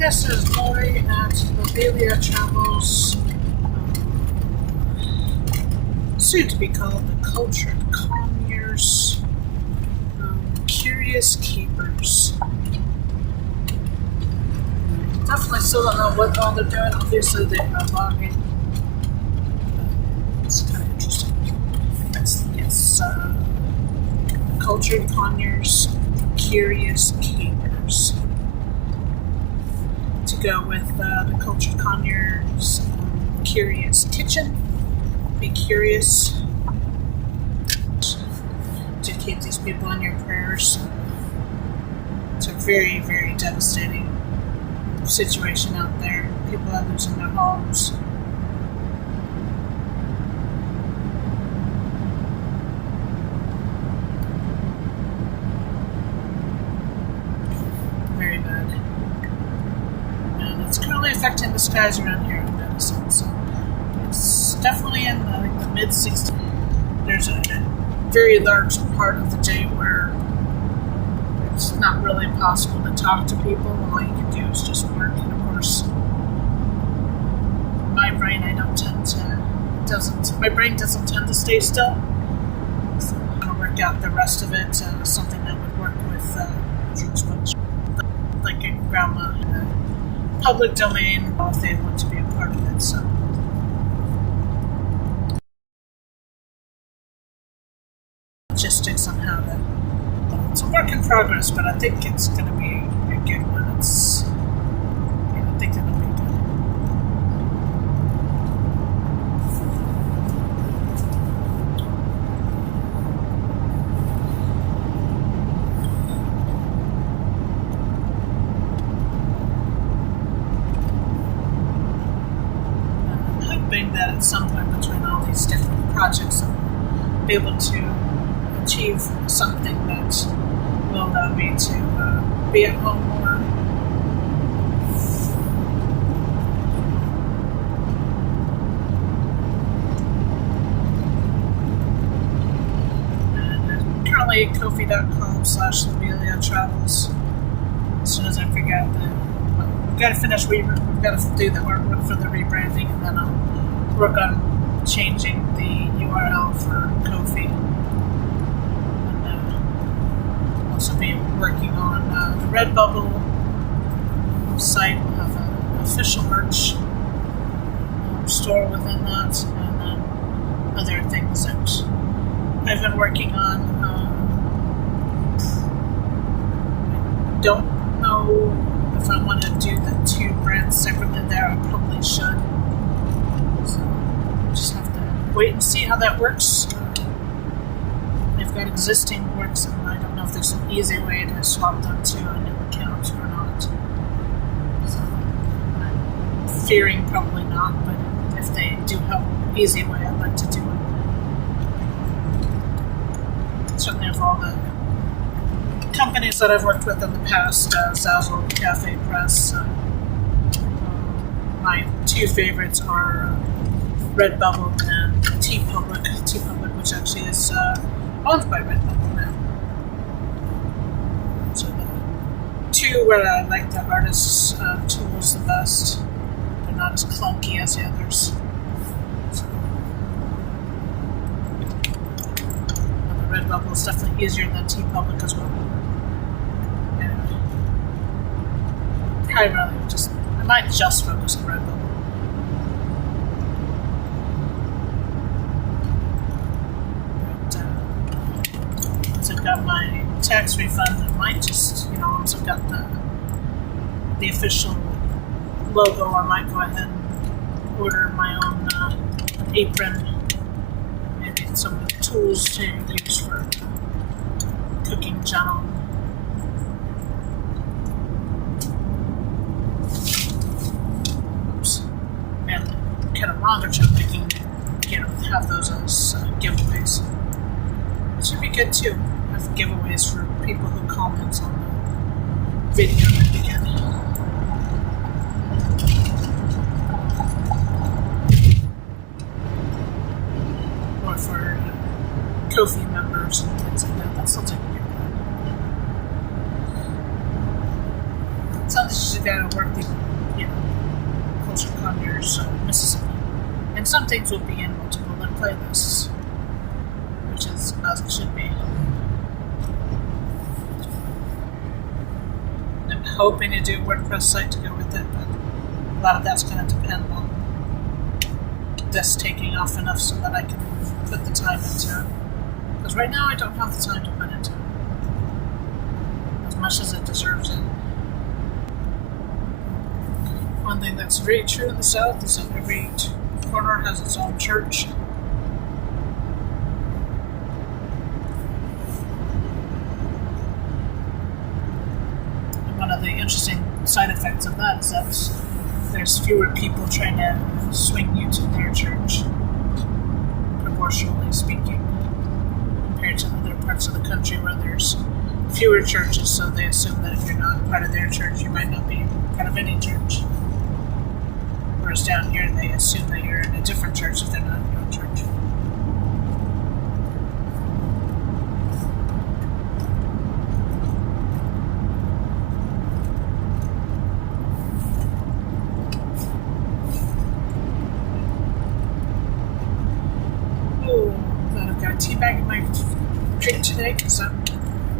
This is Lori at Bethlehem Travels, soon to be called the Cultured Connoisseurs, Curious Keepers. Definitely still don't know what all they're doing. Obviously, they are logging. It's kind of interesting. Yes, Cultured Connoisseurs, Curious Keepers. To go with the Cultured Connoisseurs, Curious Kitchen. Be curious. To keep these people in your prayers. It's a very, very devastating situation out there. People are losing their homes. Very bad. And it's currently affecting the skies around here in Madison, so it's definitely in the mid-60s. There's a very large part of the day where it's not really possible to talk to people. All you can do is just work. And of course, my brain doesn't tend to stay still. So I'm gonna work out the rest of it. Something that would work with like a grandma in the public domain if they want to be a part of it. So. Logistics on how to. It's a work in progress, but I think it's going to be a good one. I think it'll be good. I'm hoping that at some point between all these different projects, I'll be able to achieve something that will allow me to be at home more. And currently Ko-fi.com/LabeliaTravels. As soon as I figure out we've got to finish we've got to do the artwork for the rebranding, and then I'll work on changing the URL for Ko-fi. Also be working on the Redbubble site. We'll have an official merch store within that, and then other things that I've been working on. I don't know if I want to do the two brands separately there. I probably should. So just have to wait and see how that works. They've got existing works, and I don't know if there's an easy way to swap them to a new account or not. So I'm fearing probably not, but if they do have an easy way, I'd like to do it. Certainly of all the companies that I've worked with in the past, Zazzle, Cafe Press, my two favorites are Redbubble and TeePublic. TeePublic, which actually is owned by Redbubble now. So the two where I like the artist's tools the best. They're not as clunky as the others. So, the Redbubble is definitely easier than TeePublic as well. And primarily I might just focus on Redbubble. I've got my tax refund. I might just, once I've got the official logo, I might go ahead and order my own apron, maybe some tools to use for cooking channel. Oops. And kind of longer term thinking, have those as giveaways. It should be good too. Have giveaways for people who comment on the video at the beginning. Or for Ko-fi members and things like that. That sounds like a good one. Sounds like you to work the, culture conures Mississippi. And some things will be in multiple link playlists, which is as it should be. I'm hoping to do a WordPress site to go with it, but a lot of that's going to depend on this taking off enough so that I can put the time into it. Because right now I don't have the time to put into it as much as it deserves it. One thing that's very true in the South is that every corner has its own church. And one of the interesting side effects of that is that there's fewer people trying to swing you to their church, proportionally speaking, compared to other parts of the country where there's fewer churches, so they assume that if you're not part of their church, you might not be part of any church. Whereas down here, they assume that you're in a different church if they're not in your own church. Glad I've got a tea bag in my drink today because I'm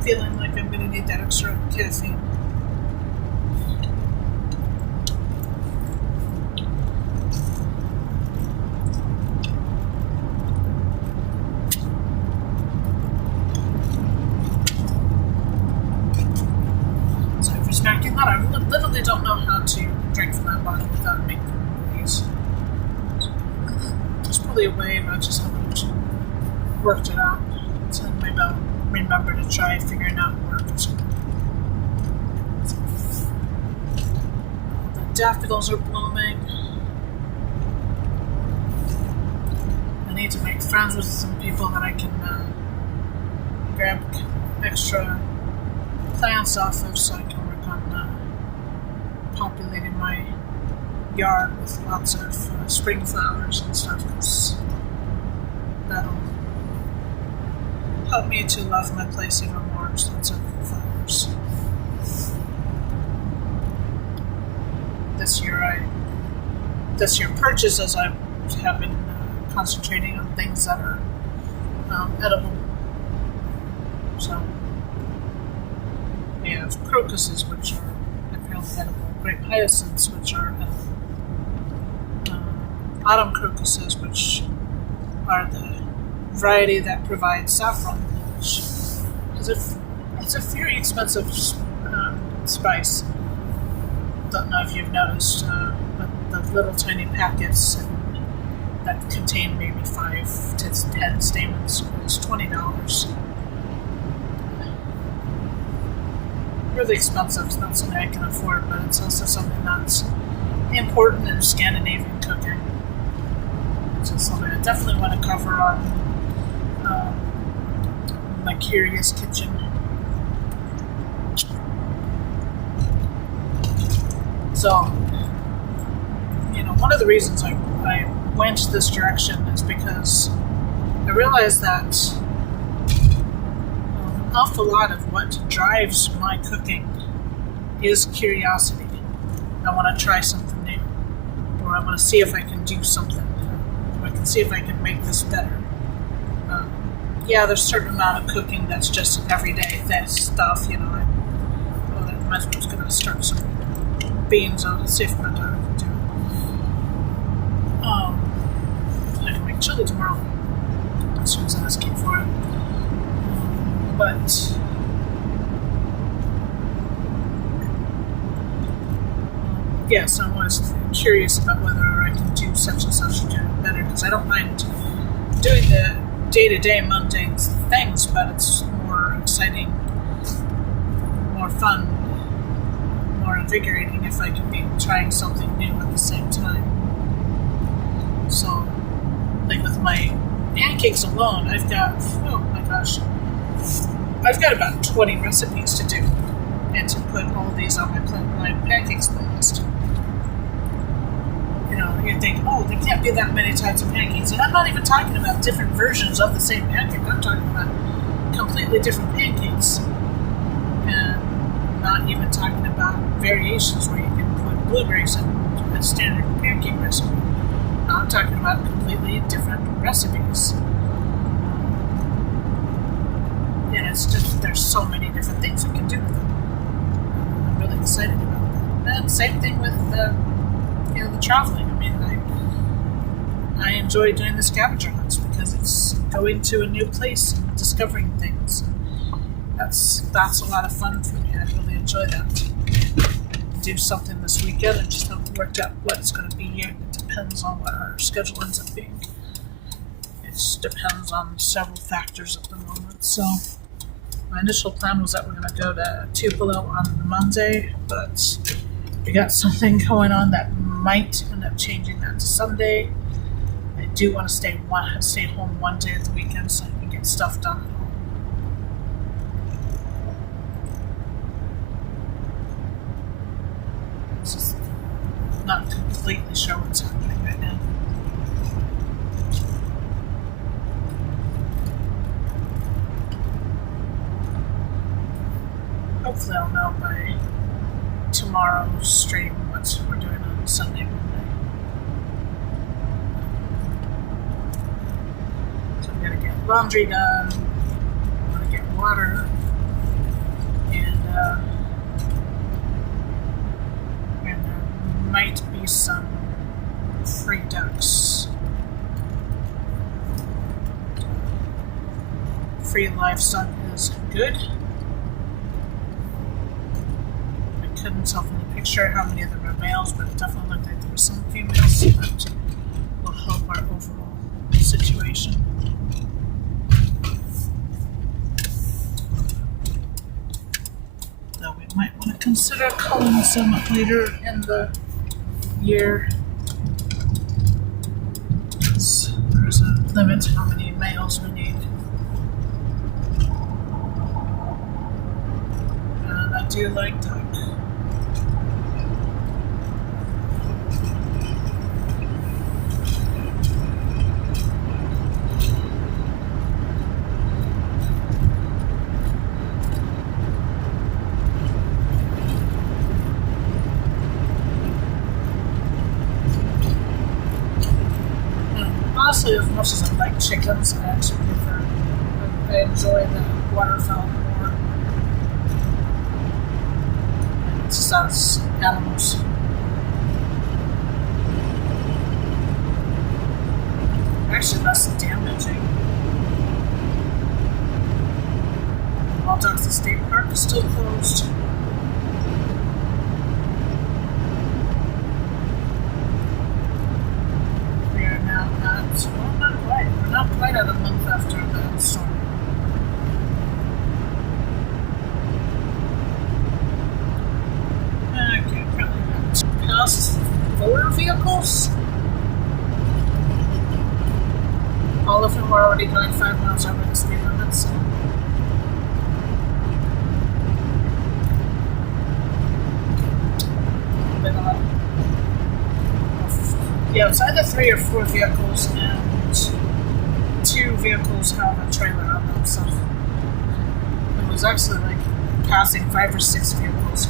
feeling like I'm going to need that extra caffeine. Sorry for snacking that. I literally don't know how to drink from that bottle without making these. There's probably a way, but I just haven't worked it out. So maybe I'll remember to try figuring out work. The daffodils are blooming. I need to make friends with some people that I can grab extra plants off of so I can work on populating my yard with lots of spring flowers and stuff. That'll help me to love my place even more. Lots of flowers. This year purchases I have been concentrating on things that are edible. So we have crocuses, which are apparently edible, grape hyacinths, which are edible, autumn crocuses, which are the variety that provides saffron, which is it's a very expensive spice. Don't know if you've noticed, but the little tiny packets that contain maybe 5 to 10 stamens is $20. Really expensive. It's not something I can afford, but it's also something that's important in Scandinavian cooking. It's something I definitely want to cover on my Curious Kitchen. So, one of the reasons I went this direction is because I realized that an awful lot of what drives my cooking is curiosity. I want to try something new, or I want to see if I can do something, or I can see if I can make this better. There's a certain amount of cooking that's just everyday stuff, I might as well just gonna start some beans on, see if my daughter can do it. I can make chili tomorrow as soon as I escape for it. But so I was curious about whether I can do such and such and do it better, because I don't mind doing the day-to-day mundane things, but it's more exciting, more fun, more invigorating if I can be trying something new at the same time. So, like with my pancakes alone, I've got about 20 recipes to do, and to put all these on my pancakes playlist. You think, there can't be that many types of pancakes. And I'm not even talking about different versions of the same pancake. I'm talking about completely different pancakes. And not even talking about variations where you can blueberries in a standard pancake recipe. Now I'm talking about completely different recipes. And it's just, there's so many different things you can do with them. I'm really excited about that. And same thing with the traveling. I mean, I enjoy doing the scavenger hunts because it's going to a new place and discovering things. That's a lot of fun for me. I really enjoy that. Do something this weekend and just haven't worked out what it's going to be yet. It depends on what our schedule ends up being. It depends on several factors at the moment. So my initial plan was that we're going to go to Tupelo on Monday, but we got something going on that might end up changing that to Sunday. I do want to stay home one day at the weekend so I can get stuff done at home. It's just not completely sure what's happening right now. Hopefully I'll know by tomorrow's stream what we're doing on Sunday, Monday. So I'm going to get laundry done, I'm going to get water, and there might be some free ducks. Free livestock is good. Couldn't tell from the picture how many of them are males, but it definitely looked like there were some females, so that will help our overall situation. Though we might want to consider culling some later in the year. There's a limit to how many males we need. And I do like duck. Honestly, as much as I like chickens, I actually prefer, I enjoy the waterfowl more. It's just as animals. Actually, less damaging. Waldock's State Park is still closed. Well, not quite. We're not quite at a month after the storm. Okay, probably got past 4 vehicles. All of them were already going 5 miles over the speed limit, so. Bit odd. Yeah, it's either 3 or 4 vehicles, and 2 vehicles have a trailer on them, so it was actually like passing 5 or 6 vehicles.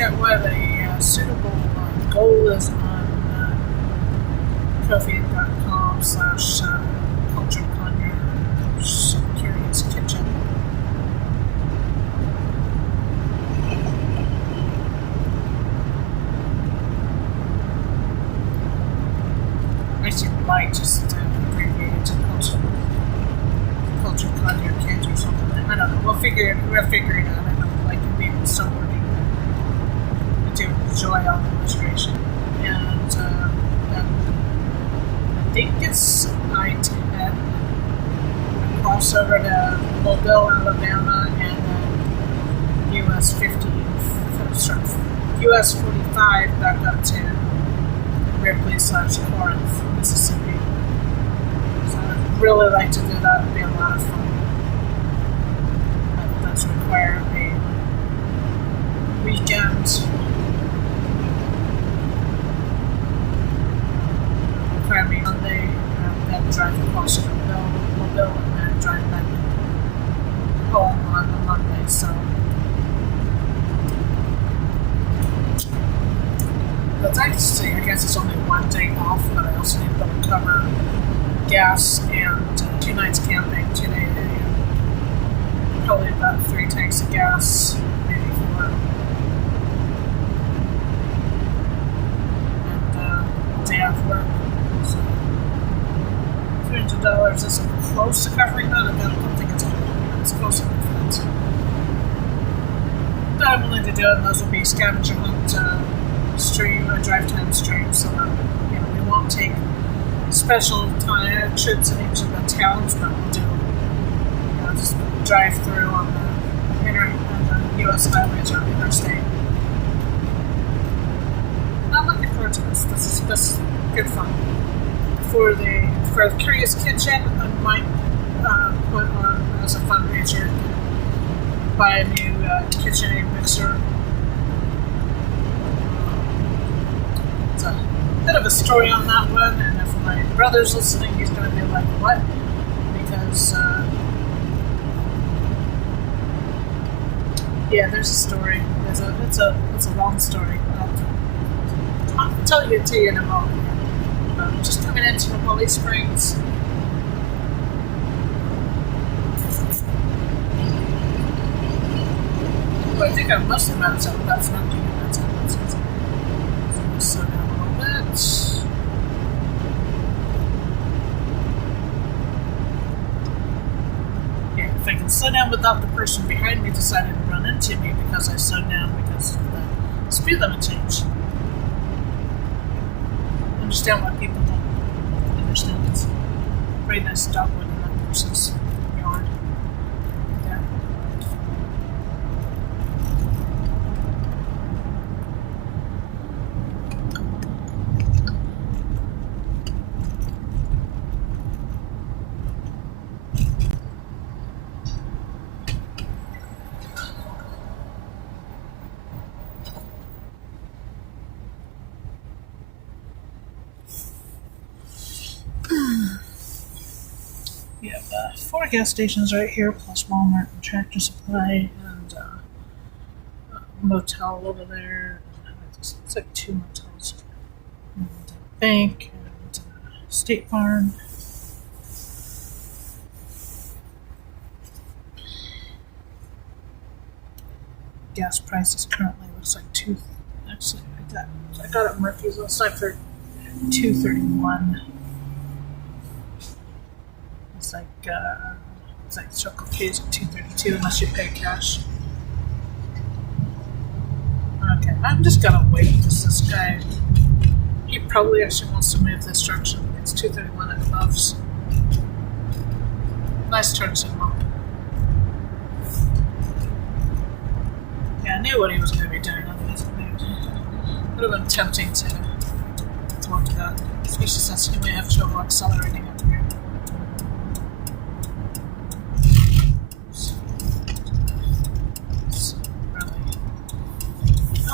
At what a suitable goal is on Kofi.com/cultureconyers/curious kitchen. Actually, might just abbreviate it to Culture Conyer Kit or something. I don't know. We'll figure it out. I don't like it being so wordy. To enjoy on illustration, and I think it's I-10 cross over to Mobile, Alabama, and then US 45 back up to Ripley/Corinth, Mississippi. really like to do that. It'd be a lot of fun. That does require a weekend. Require me Monday and then drive across to Mobile and then drive back home on the Monday. So that's actually, I guess it's only one day off, but I also need to cover gas and 2 nights camping, 2 days, probably about 3 tanks of gas, maybe 4. And day off work. So $300 isn't close to covering that. I don't think it's close enough for that. So I'm willing to do it, and those will be scavenger hunt stream, a Drivetime stream, so that we won't take special time trips in each of the towns, but we'll do just drive through on the U.S. highways or interstate. I'm looking forward to this. This is good fun. For the Curious Kitchen, I might put on as a fundraiser, buy a new KitchenAid mixer. It's a bit of a story on that one, and if my brother's listening, he's going to be like, "What?" Because there's a story. It's a long story. I'll tell you to you in a moment. Just coming into Holly Springs. But I think I must have met something that's not doing that. So slow down a little bit. Yeah, if I can slow down without the person behind me deciding to run into me because I slowed down because of the speed limit change. Understand why people don't understand. It's a very nice dogwood in that person's yard. Yeah. We have 4 gas stations right here, plus Walmart and Tractor Supply, and a motel over there. It's like 2 motels. And a bank, and State Farm. Gas prices currently looks like actually, I got it at Murphy's last night for $2.31. It's like Circle K's at $2.32 unless you pay cash. Okay, I'm just gonna wait because this guy, he probably actually wants to move this direction. It's $2.31 at Love's. Nice turn signal. Yeah, I knew what he was going to be doing. Otherwise, it would have been tempting to talk to that, especially since he may have trouble accelerating up here.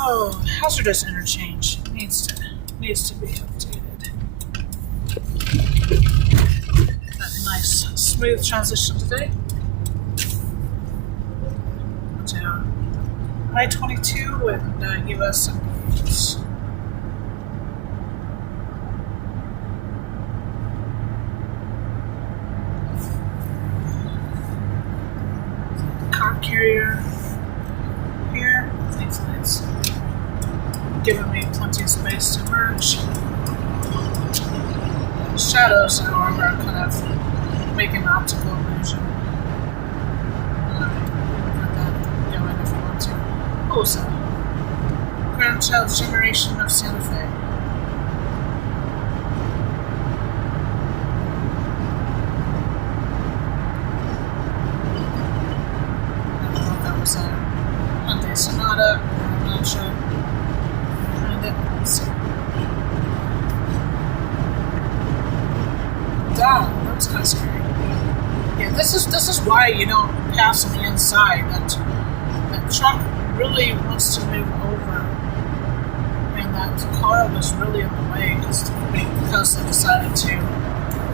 Oh, hazardous interchange needs to be updated. That nice smooth transition today. To I-22 and US and car carrier here. Thankfully it's giving me plenty of space to merge. Shadows, however, are kind of making an optical illusion. If you want to. Also, grandchild's generation of Santa Fe. I don't know if that was a Hyundai Sonata, I'm not sure. Let's see. Down. It's kind of scary. Yeah, this is why you don't pass on the inside. That truck really wants to move over, and that car was really in the way because they decided to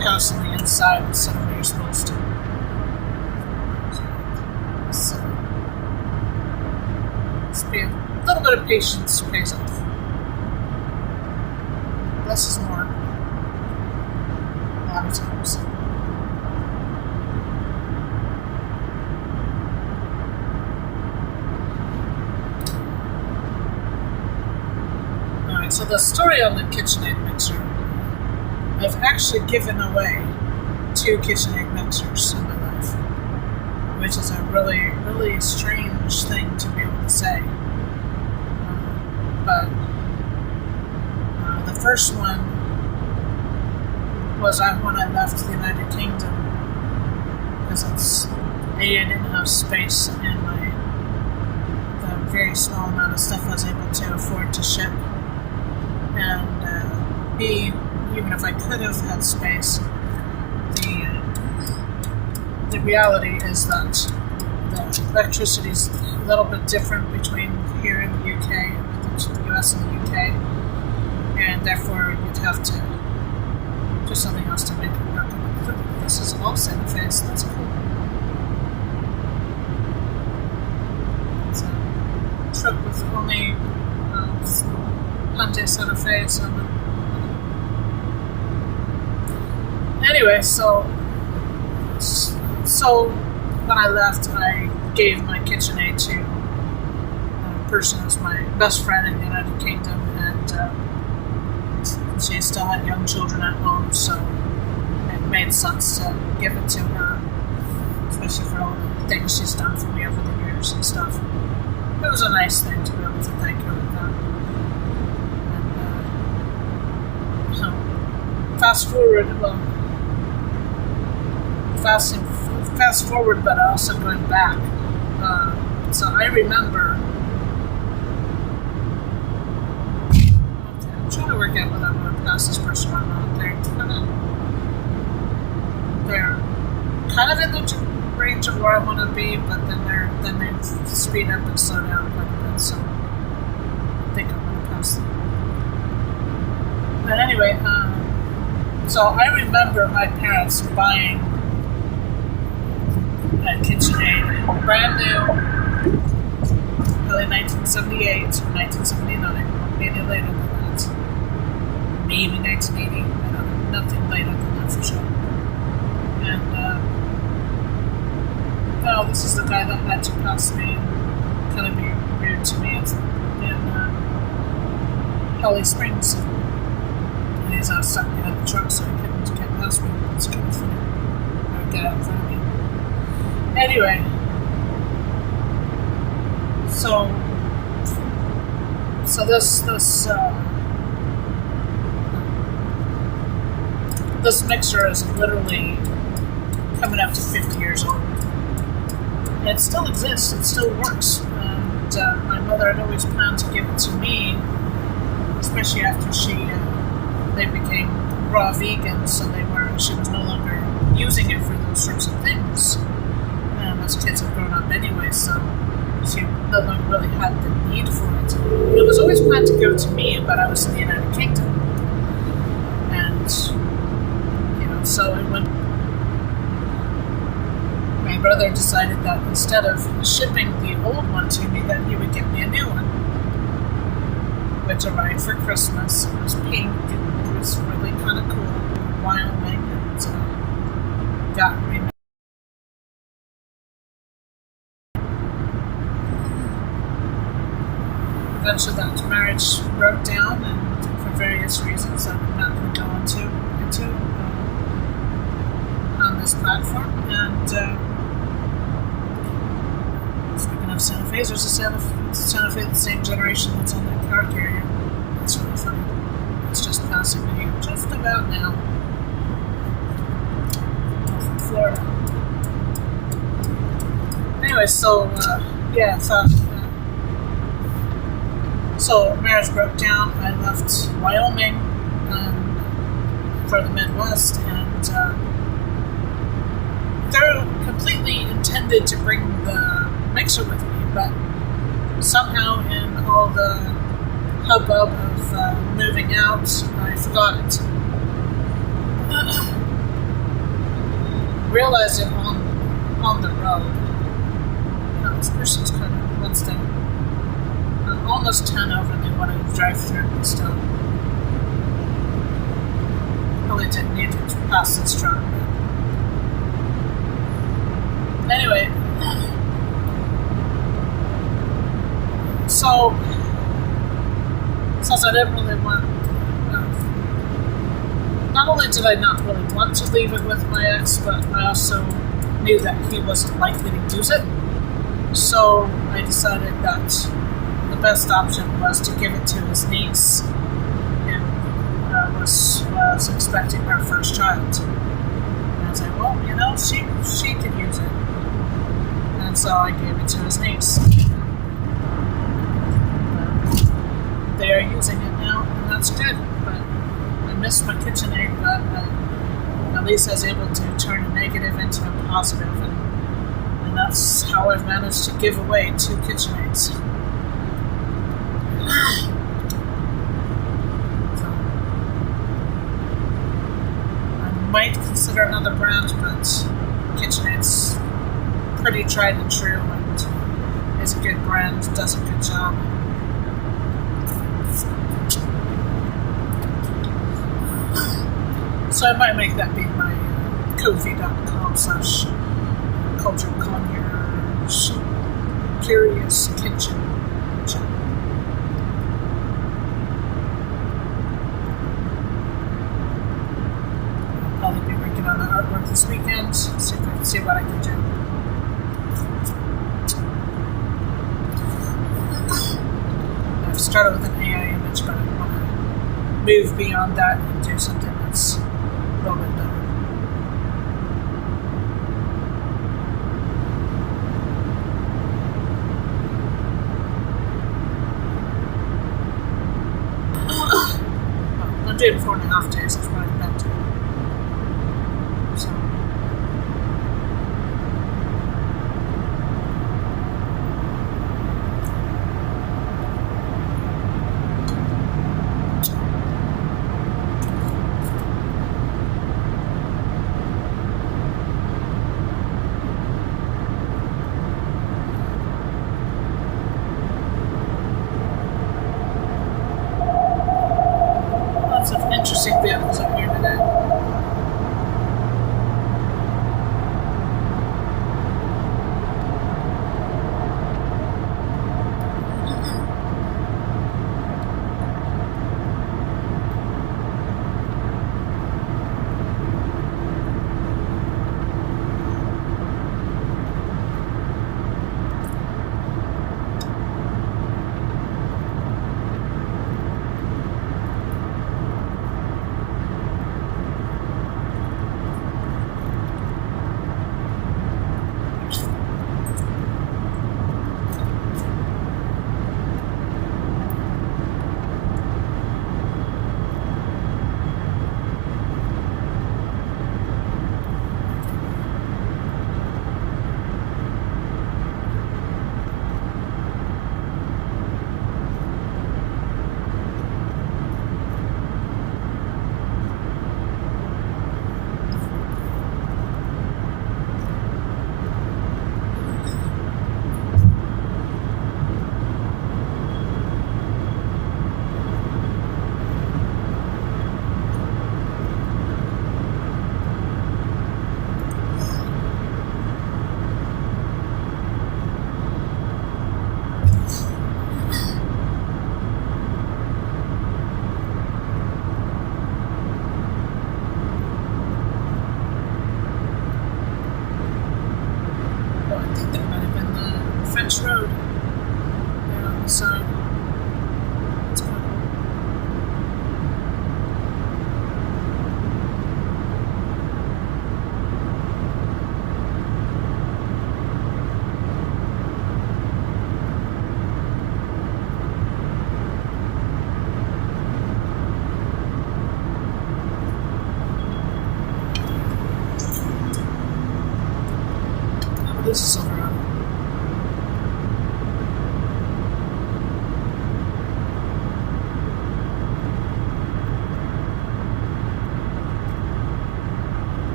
pass on the inside instead of where you're supposed to. So, a little bit of patience pays off. Less is more. A lot of times. Alright, so the story on the KitchenAid mixer. I've actually given away 2 KitchenAid mixers in my life, which is a really, really strange thing to be able to say. But the first one was when I left the United Kingdom, because I didn't have space in the very small amount of stuff I was able to afford to ship, and B, even if I could have had space, the reality is that the electricity is a little bit different between here in the UK, the US and the UK, and therefore you'd have to do something else to make it work. This is all Santa Fe, so that's cool. It's a truck with only Hyundai Santa Fe, so anyway, so when I left, I gave my KitchenAid to a person who's my best friend in the United Kingdom, and she still had young children at home, so it made sense to give it to her, especially for all the things she's done for me over the years and stuff. It was a nice thing to be able to thank her with that. And fast forward, but also going back. So I remember. Okay, I'm trying to work out whether I'm going to pass this person or not. They're kind of in the range of where I want to be, but then they speed up and slow down quite a bit. So I think I'm going to pass them. But anyway, so I remember my parents buying a KitchenAid, brand new, probably 1978 or 1979, maybe later than that. Maybe 1980, I don't know, nothing later than that for sure. And, well, this is the guy that had to pass me and kind of be weird to me in Holly Springs. And he's stuck behind the truck, so he can't pass me. It's kind of funny. Or get out in front of me. Anyway, so this mixer is literally coming up to 50 years old. It still exists. It still works. And my mother had always planned to give it to me, especially after they became raw vegan, so she was no longer using it for those sorts of things. Those kids have grown up anyway, so she no longer really had the need for it. It was always planned to go to me, but I was in the United Kingdom. And, so when my brother decided that instead of shipping the old one to me, that he would get me a new one, which arrived for Christmas. It was pink, and it was really kind of cool, Wyoming, and got me. Eventually that marriage broke down, and for various reasons I'm not going to go into on this platform. And speaking of Santa Fe, there's a Santa Fe the same generation that's on that car carrier. It's really funny. It's just passing me just about now. From Florida. Anyway, so So marriage broke down. I left Wyoming for the Midwest, and intended to bring the mixer with me, but somehow in all the hubbub of moving out, I forgot it. Realized it on the road. This person's kind of wants to. I'm almost 10 over and they want to drive through, but still. Probably didn't need to pass this truck. But anyway, so since I didn't really want, not only did I not really want to leave it with my ex, but I also knew that he wasn't likely to use it. So I decided that the best option was to give it to his niece, who was expecting her first child. And I was like, well, she could use it. And so I gave it to his niece. They are using it now, and that's good. But I missed my KitchenAid, but at least I was able to turn a negative into a positive, and that's how I've managed to give away 2 KitchenAids. So I might consider another brand, but KitchenAid's pretty tried and true, and is a good brand, does a good job. So I might make that be my ko-fi.com/cultureconyers curious kitchen channel. I'll probably be working on the artwork this weekend, see what I can do. I've started with an AI image, but I want to move beyond that and do something that's a little bit better. I'm doing 4.5 days, that's what I've been doing. So. Interesting vehicles up here today. French Road there on the side. That's quite cool. is a Silverado.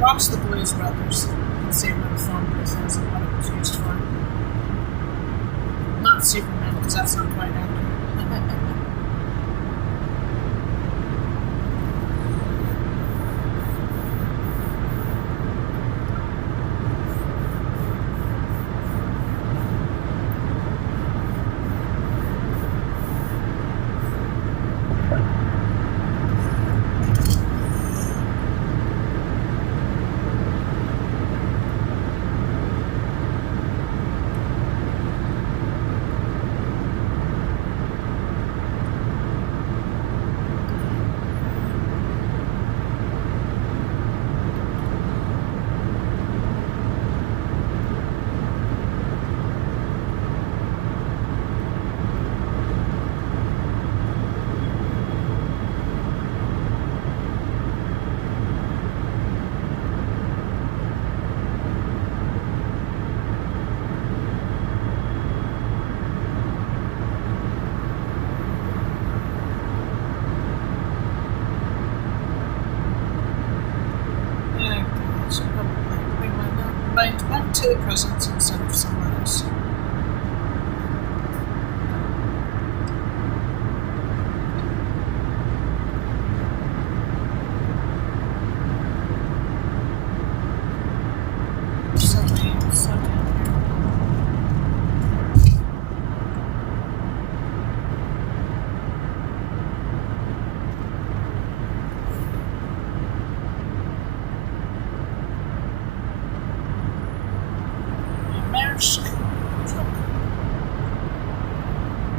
Watch the Blues Brothers and see what the film is and what it was used for. Not Superman, because that's not quite accurate. Back to the present instead of somewhere else.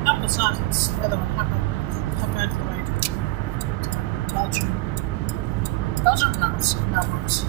No, it's not. It's the other one. How bad Belgium. Belgium? No, it's that works.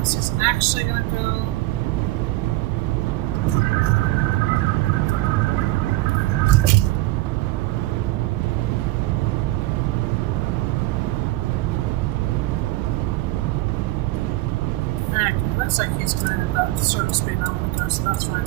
This is actually going to go. Alright, looks like he's going at about the sort of speed I want to go, so that's fine.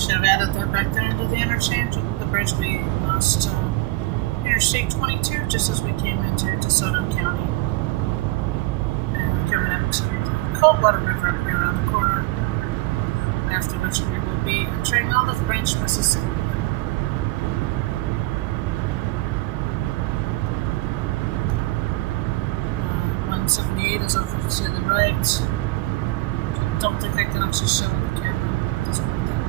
Should have added that back there into the interchange at the bridge we lost Interstate 22 just as we came into DeSoto County. And we're coming up to the Coldwater River up here around the corner, after which we will be entering Olive Branch, Mississippi. 178 is over to the right. Don't think I can actually show the camera. It doesn't work that way.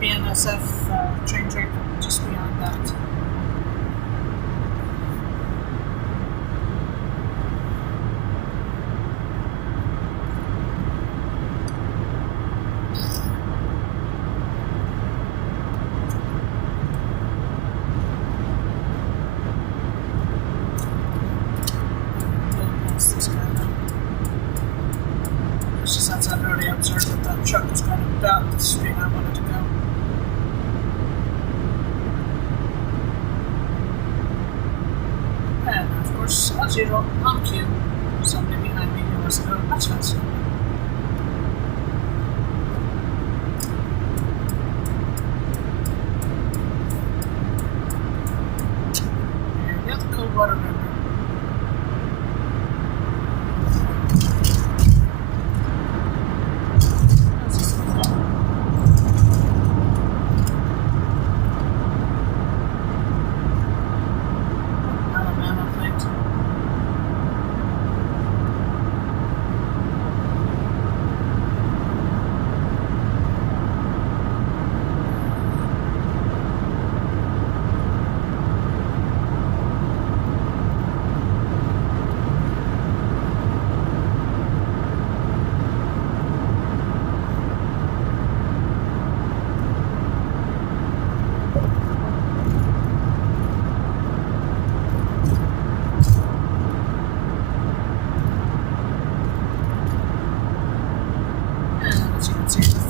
BNSF train track just beyond that. the street I wanted to go. And of course, as usual, on cue, somebody behind me who wants to go much faster. And the other Coldwater River.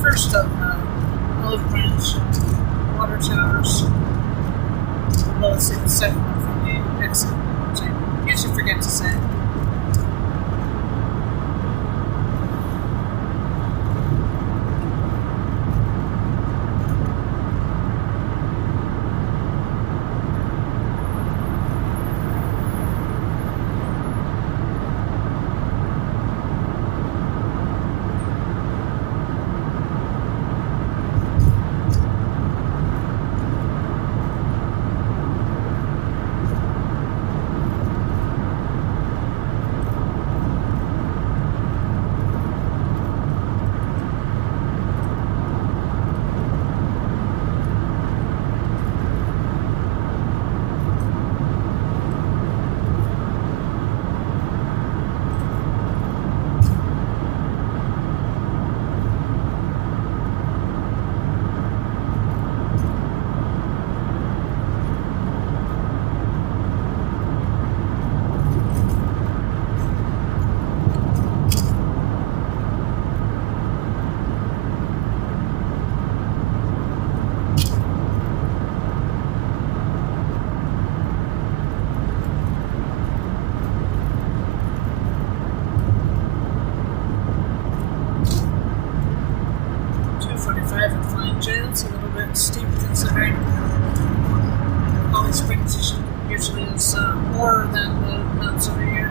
First of Olive Branch water towers. Well, let's see the second one from the exit, which I usually forget to say. It's a little bit steep considering Holly Springs usually is more than the months of the year.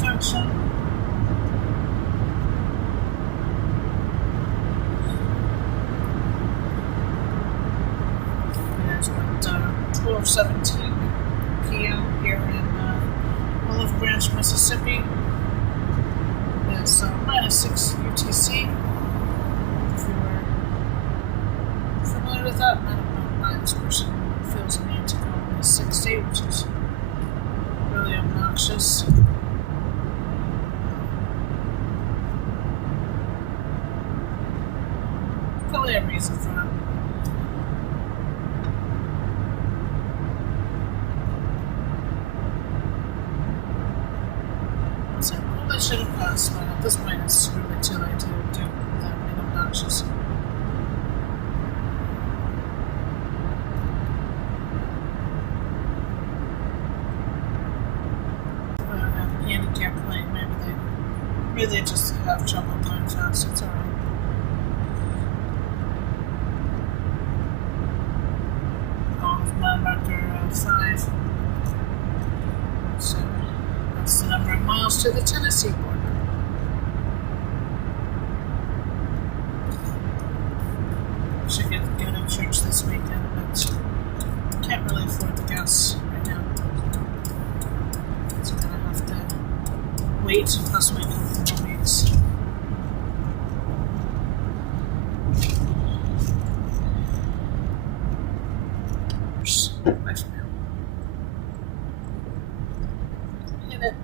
Junction. It's about 12:17 p.m. here in Olive Branch, Mississippi. It's -6 UTC. If you were familiar with that, I don't know why this person feels the need to go on 60, which is really obnoxious. Probably a reason for that. So, probably should have passed, but at this point it's really too late to do without being obnoxious. Handicap lane, maybe they really just have trouble going fast. It's alright. Mile marker 5. So that's the number of miles to the Tennessee border. Should get good in church this weekend, but can't really afford the gas right now. So I'm gonna have to wait possibly a couple more weeks. Bye for now. Hit it.